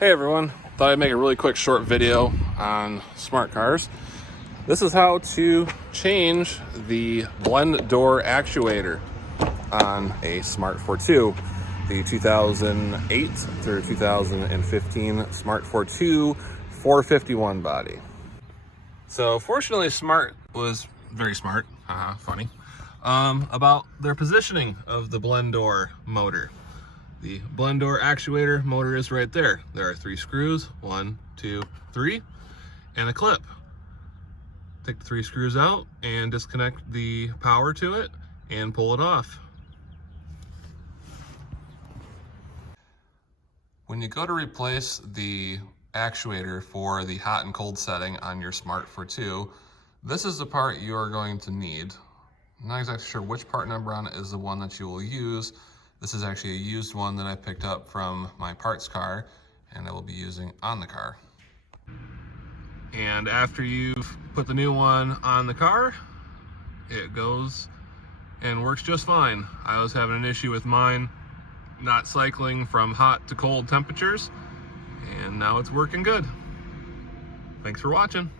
Hey everyone, thought I'd make a really quick short video on smart cars. This is how to change the blend door actuator on a Smart 42, the 2008 through 2015 Smart 42 451 body. So fortunately Smart was very smart, funny, about their positioning of the blend door motor. The blend door actuator motor is right there. There are 3 screws, 1, 2, 3, and a clip. Take the 3 screws out and disconnect the power to it and pull it off. When you go to replace the actuator for the hot and cold setting on your Smart 42, this is the part you are going to need. I'm not exactly sure which part number on it is the one that you will use. This is actually a used one that I picked up from my parts car and I will be using on the car. And after you've put the new one on the car, it goes and works just fine. I was having an issue with mine not cycling from hot to cold temperatures, and now it's working good. Thanks for watching.